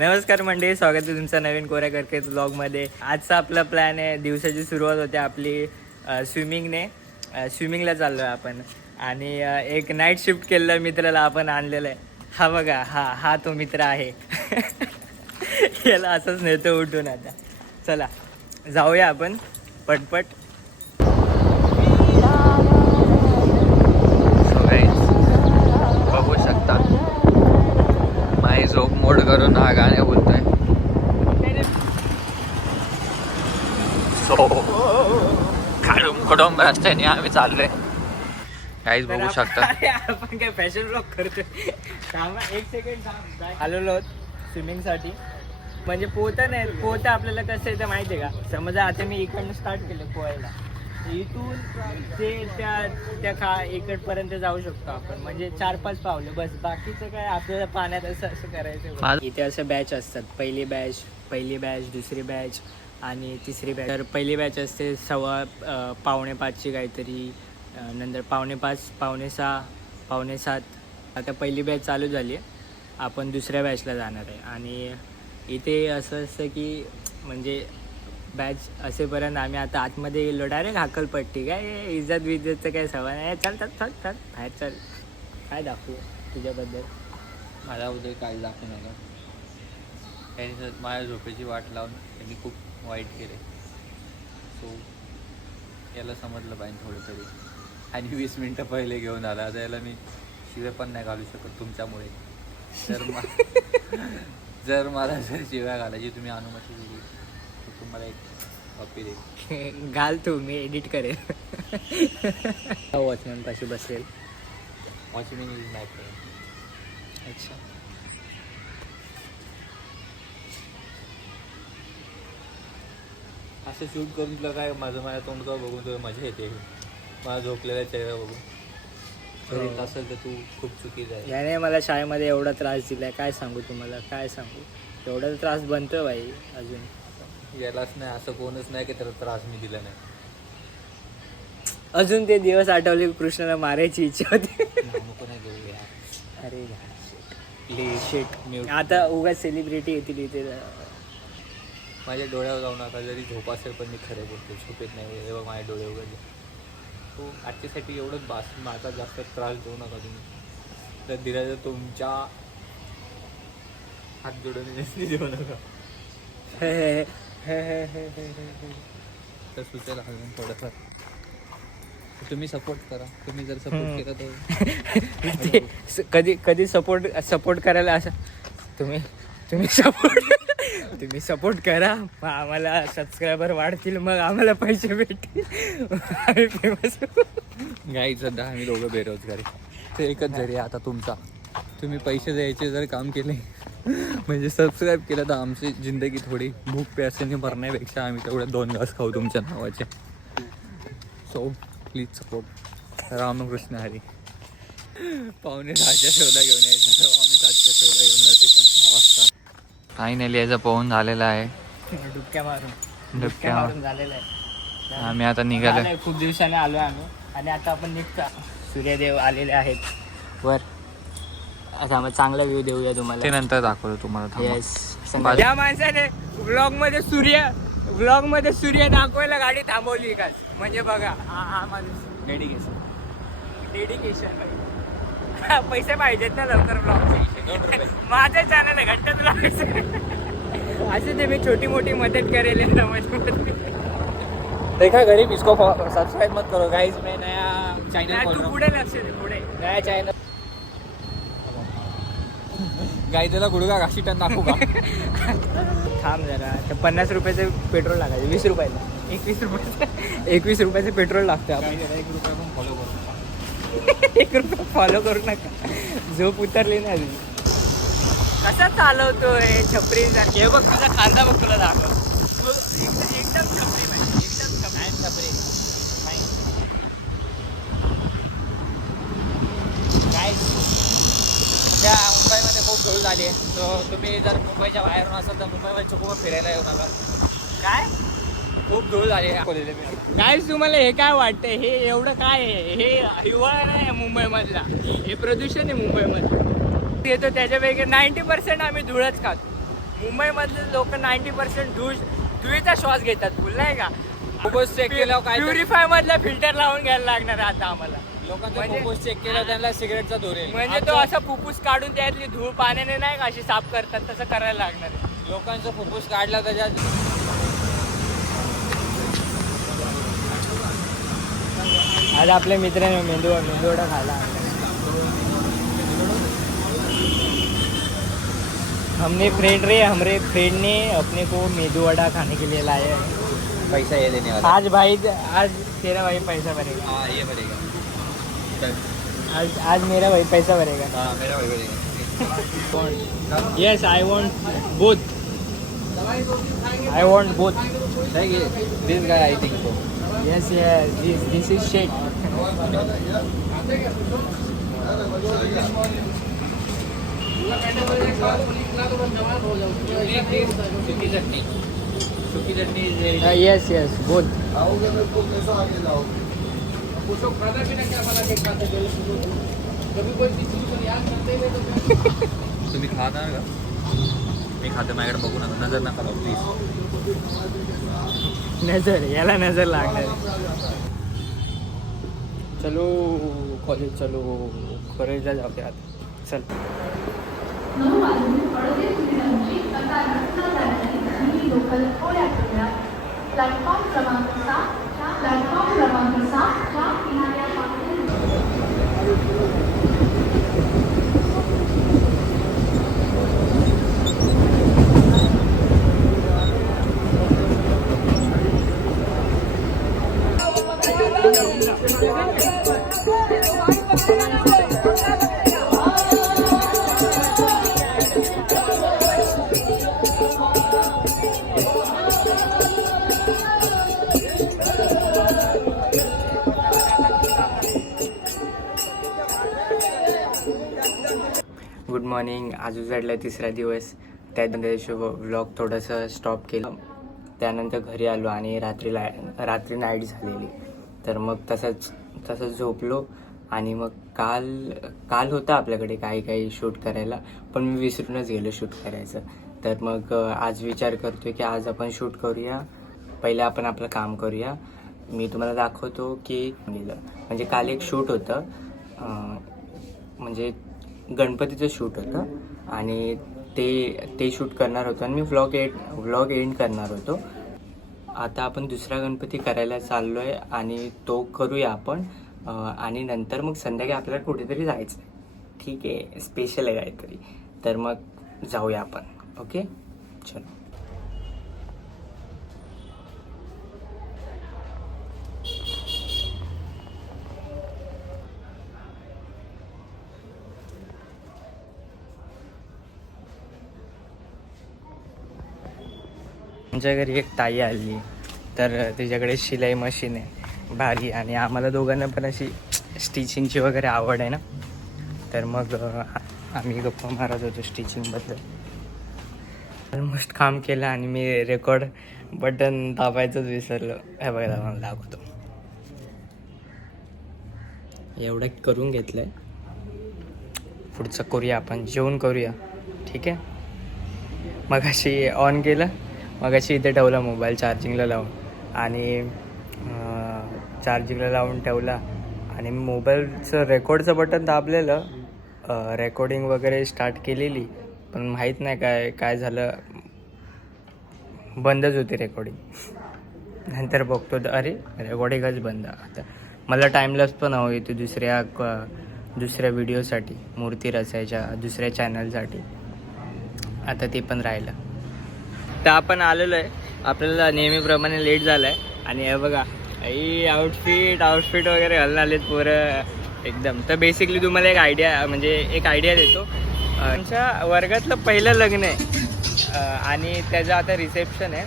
नमस्कार मंडळी, स्वागत आहे तुमचं नवीन कोऱ्या करकेत ब्लॉगमध्ये. आजचा आपला प्लॅन आहे, दिवसाची सुरुवात होते आपली स्विमिंगने. स्विमिंगला चाललो आहे आपण आणि एक नाईट शिफ्ट केलेलं मित्राला आपण आणलेलं आहे. हा बघा, हा तो मित्र आहे. याला असंच नेतो उठून. आता चला जाऊया आपण पटपट. बघू शकता माई झोप मोड करून हा गाणे बोलतोय. खडूम रस्त्याने आम्ही चाललोय. काहीच बघू शकता. आपण काय फॅशन ब्लॉग करतोय. थांबा एक सेकंड. आलेलो स्विमिंग साठी. म्हणजे पोहता आपल्याला कसं येतं माहिती आहे का? समजा आता मी इकडनं स्टार्ट केलं पोहायला, इथून ते त्या इकडपर्यंत जाऊ शकतो आपण. म्हणजे 4-5 पावलं बस. बाकीचं काय आपल्याला पाण्यात असं करायचं. इथे असं बॅच असतात. पहिली बॅच, दुसरी बॅच आणि तिसरी बॅच. तर पहिली बॅच असते 5:15ची काहीतरी, नंतर 5:45, 5:45, 5:45. आता पहिली बॅच चालू झाली आहे, आपण दुसऱ्या बॅचला जाणार आहे. आणि इथे असं असतं की म्हणजे बॅच असेपर्यंत आम्ही आता आतमध्ये गेलो, डायरेक्ट हाकलपट्टी. काय इज्जतचं काय सवय नाही. चल बाहेर चल. काय दाखवू तुझ्याबद्दल? माझ्याबद्दल काही दाखवू नका. त्यांनी माझ्या झोपेची वाट लावून त्यांनी खूप वाईट केले. सो याला समजलं पाहिजे थोडं तरी. आणि 20 मिनटं पहिले घेऊन आला. आता याला मी शिव्या पण नाही घालू शकत तुमच्यामुळे. जर मला शिव्या घालायची तुम्ही अनुमती दिली तर तुम्हाला एक कॉपी देईल. घाल तू, मी एडिट करेल. वॉचमॅन पाशी बसेल. वॉचमॅन यूज नाही करत. अच्छा. असं शूट करून तुला काय माझ्या तोंडगाव बघून तुला मजा येते. माझा झोपलेला चेहरा बघून करीत असेल तर तू खूप चुकीचं आहे. याने मला शाळेमध्ये एवढा त्रास दिलाय, काय सांगू तुम्हाला, काय सांगू. एवढा त्रास बनतो बाई अजून. यालाच नाही असं कोणच नाही की त्याला त्रास मी दिला नाही. अजून ते दिवस आठवले, कृष्णाला मारायची इच्छा होती. नको नाही घेऊ यार. अरे शेट. आता उगाच सेलिब्रिटी येतील इथे. माझ्या डोळ्यावर जाऊ नका. जरी झोप असेल पण मी खरं बोलतो. झोपेत नाही तेव्हा माझे डोळे उघडले. तो आजच्यासाठी एवढंच बास. माझा जास्त त्रास देऊ नका तुम्ही. तर दिला तर तुमच्या हात जोडून देऊ नका. तर सुचेल अजून थोडंफार. तुम्ही सपोर्ट करा. तुम्ही जर सपोर्ट केला तर कधी सपोर्ट करायला असं तुम्ही सपोर्ट करा. मग आम्हाला सबस्क्रायबर वाढतील, मग आम्हाला पैसे भेटतील, आम्ही फेमस. गाई सध्या आम्ही दोघं बेरोजगारी. ते एकच जरी आता तुमचा. तुम्ही पैसे द्यायचे जर काम केले म्हणजे सबस्क्राईब केलं तर आमची जिंदगी थोडी भूक प्यासाने भरण्यापेक्षा आम्ही तेवढे 2 घास खाऊ तुमच्या नावाचे. So please support. Ramkrishna Hari. 5:45च्या शोला घेऊन यायचं. 5:45च्या शोला घेऊन जाते पण 6 वाजता. काही नाही लिहायचं पोहून झालेलं आहे. डुबक्या मारून झालेलं आहे. आम्ही आता निघालो. खूप दिवसाने आलो आम्ही आणि आता आपण निघतो. सूर्यदेव आलेले आहेत वर. आता आम्ही चांगला व्ह्यू देऊया तुम्हाला. ते नंतर दाखवतो तुम्हाला. येस. या माणसाने ब्लॉग मध्ये सूर्य दाखवायला गाडी थांबवली का? म्हणजे बघा, हा माणूस डेडिकेशन. पैसे पाहिजेत ना लवकर ब्लॉगचे. माझं चॅनल आहे घंटा तुला असे ते मी छोटी मोठी मदत करेल. देखा गरीब इसको सब्सक्राइब मत करो गाइस. मैं नया चैनल खोल रहा हूं. पुढे लक्ष दे. पुढे नया चॅनल. गाई त्याला गुडगा घाशी टन दाखवू का? थांब जरा. 50 रुपयाचं पेट्रोल लागायचं. 20 रुपयाला 21 रुपयाचं पेट्रोल लागतं. आपण 1 रुपया पण फॉलो करू नका. 1 रुपया फॉलो करू नका. झोप उतरली ना. कसा चालवतोय छपरी सारखी. हे बघ तुझा खांदा बघ, तुला दाखव. एकदम छपरी पाहिजे. एकदम छपरी. काय त्या मुंबईमध्ये खूप धूळ झाली आहे. तर तुम्ही जर मुंबईच्या बाहेरून असाल तर मुंबईमध्ये चुकून फिरायला येऊ नका. काय खूप धूळ झाली आहे. काय तुम्हाला हे काय वाटतंय? हे एवढं काय आहे? हे हिवाळा नाही आहे मुंबईमधला. हे प्रदूषण आहे मुंबईमधलं. येतो त्याच्यापैकी 90% आम्ही धुळच खातो. मुंबईमधले लोक 90% धुळीचा श्वास घेतात, बोललाय का? फुफ्फुस चेक केल्यावर काय प्युरिफाय मधला फिल्टर लावून घ्यायला लागणार आहे आता आम्हाला. लोकांचा फुफ्फुस चेक केला त्यांना सिगरेटचा धोरेल. म्हणजे तो असं फुफ्फुस काढून त्यातली धूळ पाण्याने नाही का अशी साफ करतात, तसं करायला लागणार आहे. लोकांचा फुफ्फुस काढला त्याच्यात. आज आपले मित्र मेंदूवडा खायला आणला. हमरे फ्रेंड ने अपने को मेदू वड़ा खाने के लिए लाया है. पैसा ये देने वाला. आज तेरा भाई पैसा भरेगा. हाँ ये भरेगा. आज मेरा भाई पैसा भरेगा. हाँ मेरा भाई भरेगा. Yes, I want both. This guy I think so. Yes, this is shit. सुकी चटनी Yes, both. तुम्ही खाता का? मी खाते, माझ्याकडे बघू नका, नजर नका लावू प्लीज. याला नजर लागणार. चलो कॉलेज, चलो कॉलेजला जाऊया आता. चल. प्लॅटफॉर्म क्रमांक 7 च्या किनाऱ्यापासून गुड मॉर्निंग. आज उजाडला तिसरा दिवस. त्यानंतर व्लॉग थोडंसं स्टॉप केलं. त्यानंतर घरी आलो आणि रात्री नाईट झालेली. तर मग तसंच झोपलो. आणि मग काल होतं आपल्याकडे काही शूट करायला, पण मी विसरूनच गेलो शूट करायचं. तर मग आज विचार करतोय की आज आपण शूट करूया. पहिले आपण आपलं काम करूया. मी तुम्हाला दाखवतो की गेलं म्हणजे काल एक शूट होतं, म्हणजे गणपतीचं शूट होतं आणि ते शूट करणार होतं आणि मी व्लॉग एंड करणार होतो. आता आपण दुसरा गणपती करायला चाललो आहे आणि तो करूया आपण. आणि नंतर मग संध्याकाळी आपल्याला कुठेतरी जायचं. ठीक आहे, स्पेशल आहे काहीतरी. तर मग जाऊया आपण. ओके, चलो. आमच्या घरी एक ताई आली, तर तिच्याकडे शिलाई मशीन आहे भारी. आणि आम्हाला दोघांना पण अशी स्टिचिंगची वगैरे आवड आहे ना. तर मग आम्ही गप्पा मारत होतो स्टिचिंगबद्दल. ऑलमोस्ट काम केलं आणि मी रेकॉर्ड बटन दाबायचंच विसरलो. हे बघा मला दाखवतो. एवढं करून घेतलं आहे. पुढचं करूया आपण, जेवण करूया. ठीक आहे. मगाशी ऑन केलं, मगाशी इथे ठेवला मोबाईल चार्जिंगला लावून. आणि चार्जिंगला लावून ठेवला आणि मोबाईलचं रेकॉर्डचं बटन दाबलेलं. रेकॉर्डिंग वगैरे स्टार्ट केलेली, पण माहीत नाही काय झालं, बंदच होती रेकॉर्डिंग. नंतर बघतो तर अरे रेकॉर्डिंगच बंद. आता मला टाईमलॅप्स पण हवी होती दुसऱ्या व्हिडिओसाठी, मूर्ती रचायच्या दुसऱ्या चॅनलसाठी. आता ते पण राहिलं. तर आपण आलेलो आहे. आपल्याला नेहमीप्रमाणे लेट झालं आहे. आणि हे बघा आई आउटफिट वगैरे घालून आलेत पोरं एकदम. तर बेसिकली तुम्हाला एक आयडिया देतो. आमच्या वर्गातलं पहिलं लग्न आहे आणि त्याचं आता रिसेप्शन आहे.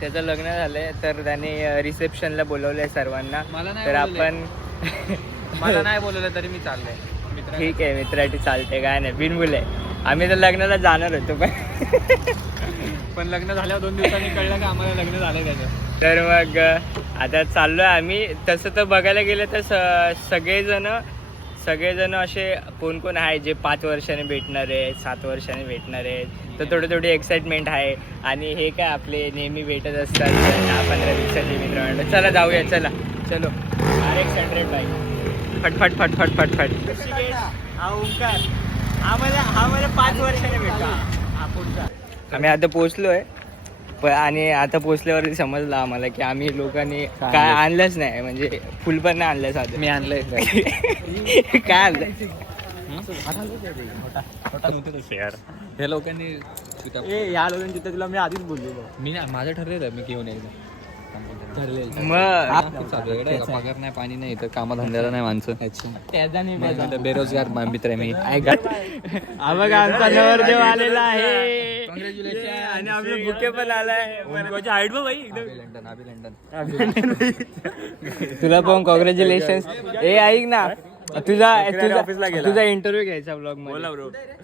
त्याचं लग्न झालं आहे, तर त्याने रिसेप्शनला बोलवलं आहे सर्वांना. तर आपण मला नाही बोलवलं तरी मी चाललंय. ठीक आहे, मित्रासाठी चालते, काय नाही, बिनबुल आहे. आम्ही तर लग्नाला जाणार होतो पण लग्न झाल्यावर 2 दिवसांनी कळलं का आम्हाला लग्न झालं त्याचं. तर मग आता चाललो आहे आम्ही. तसं तर बघायला गेलं तर सगळेजण सगळेजण असे कोण कोण आहे जे 5 वर्षाने भेटणार आहे, 7 वर्षाने भेटणार आहेत, तर थोडी एक्साइटमेंट आहे. आणि हे काय आपले नेहमी भेटत असतात 10-15 दिवसाचे मित्र. चला जाऊया, चला चलो. RX 100 बाईक फटफट फटफट फटफट. हा ओंकार हा मला 5 वर्षाने भेटला. हा पुढचा. आम्ही आता पोहोचलोय आणि आता पोहोचल्यावरती समजलं आम्हाला की आम्ही लोकांनी काय आणलंच नाही, म्हणजे फुल पण नाही आणलं साधं. मी आणलंय काय आणलं हे लोकांनी या लोकांनी तिथं तुला मी आधीच बोललो. मी माझं ठरलेलं मी घेऊन एकदा मग चालू आहे पगार नाही पाणी नाही तर कामाधंद्याला नाही माणसं. बेरोजगार मित्र आहे मी. हा बघा आमचा नवरदेव आलेला आहे आणि आपले बुके पण आलाय. हाईट बघ भाई लंडन तुला पण कॉंग्रॅच्युलेशन. ए ऐक ना, तुझा इंटरव्ह्यू घ्यायचा ब्लॉग मध्ये.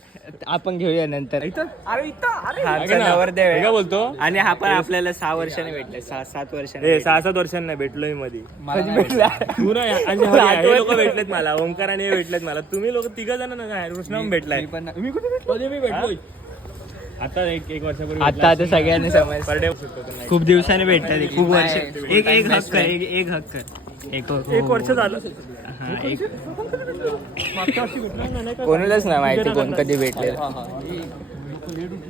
आपण घेऊया नंतर. नवरदेव आहे बोलतो आणि हा पण आपल्याला 6 वर्षाने भेटलाय. 6-7 वर्षाने. 6-7 वर्षांना भेटलोय मध्ये भेटला. तू ना हे लोक भेटलेत मला, ओंकार आणि हे भेटलेत मला. तुम्ही लोक 3 जण ना कृष्णा भेटलाय. मी भेटलोय आता एक वर्षापूर्वी. आता सगळ्यांनी समज पर डे खूप दिवसाने भेटतात. खूप वर्ष. एक हक्क एक हक्क एक वर्ष झालं. कोणालाच नाही माहिती कोण कधी भेटले.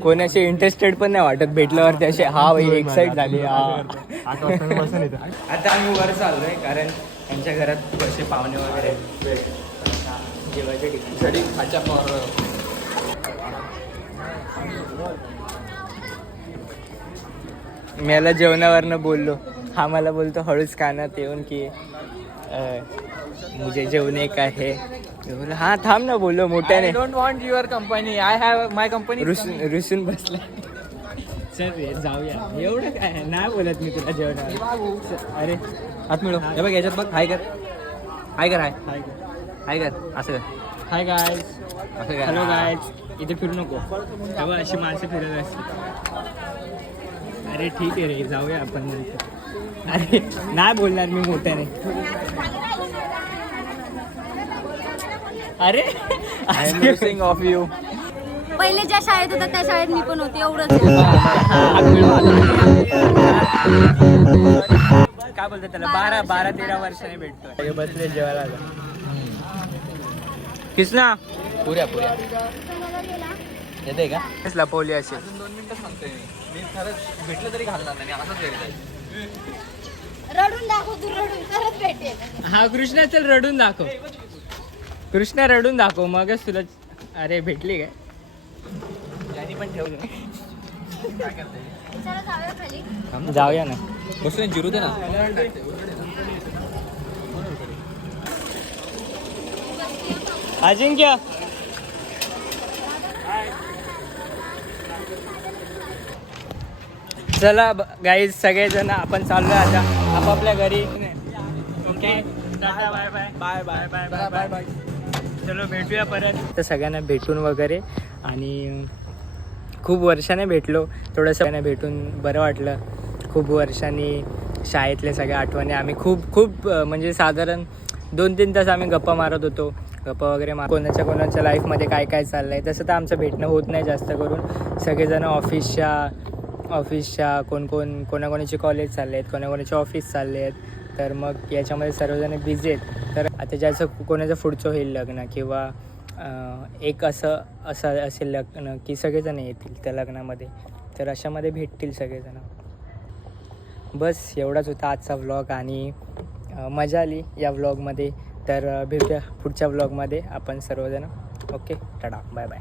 कोणी असे इंटरेस्टेड पण नाही वाटत भेटल्यावरती असे. हा भाई एक्साइट झाली. आता आम्ही वर चाललोय कारण त्यांच्या घरात कसे पाहुणे वगैरे जेवायच्या ठिकाणी. मी याला जेवणावरनं बोललो. हा मला बोलतो हळूच कानात येऊन की मुझे जेवणे का है. बोललो हा थांब ना, बोललो मोठ्याने. Don't want your company, I have my company. रुसून बसला. चल रे जाऊया. एवढं काय नाही बोलत मी तुला जेवणावर. अरे हात मिळव. हे बघ याच्यात बघ. हाय कर हाय कर हाय हाय कर असं कर. Hi guys. असं कर. Hello guys. इथे फिरू नको तेव्हा अशी माणसं फिरत असते. अरे ठीक आहे रे जाऊया आपण नंतर. अरे नाही बोलणार मी मोठ्याने. अरे I am missing of you. पहिले ज्या शाळेत होता त्या शाळेत मी पण होते, एवढंच. काय बोलतात त्याला, 12-13 वर्षाने भेटतोय. बसले जेवायला. कृष्णा पुऱ्या येते का लपवली असेल. 2 मिनिटं सांगतोय मी खरंच भेटलं तरी घालणार नाही. असंच भेटत रडून दाखव तू, रडून तरच भेटेल. हा कृष्णा चल रडून दाखव. कृष्णा रडून दाखव मगच तुला. अरे भेटली काय. त्यांनी पण ठेवलं. चला जाऊया खाली. जाऊया ना. बसून जिरू दे ना. अजिंक्य चला गाईज सगळेजण आपण चाललोय आता आपापल्या घरी. Okay tata bye bye bye bye bye bye bye bye. चलो भेटूया परत. तर सगळ्यांना भेटून वगैरे आणि खूप वर्षाने भेटलो. थोडंसं भेटून बरं वाटलं. खूप वर्षांनी शाळेतल्या सगळ्या आठवणी आम्ही खूप म्हणजे साधारण 2-3 तास आम्ही गप्पा मारत होतो. गप्पा वगैरे कोणाच्या लाईफमध्ये काय काय चाललं आहे. तसं तर आमचं भेटणं होत नाही जास्त करून. सगळेजण ऑफिसच्या कोणाकोणाचे कॉलेज चालले आहेत, कोणाकोणाचे ऑफिस चालले आहेत. तर मग याच्यामध्ये सर्वजण बिझी आहेत. तर आता ज्याचं कोणाचं पुढचं होईल लग्न किंवा एक असं असेल लग्न की सगळेजण येतील त्या लग्नामध्ये. तर अशामध्ये भेटतील सगळेजण. बस एवढाच होता आजचा व्लॉग आणि मजा आली या व्लॉगमध्ये. तर भेटूया पुढच्या व्लॉगमध्ये आपण सर्वजण. Okay tata bye bye.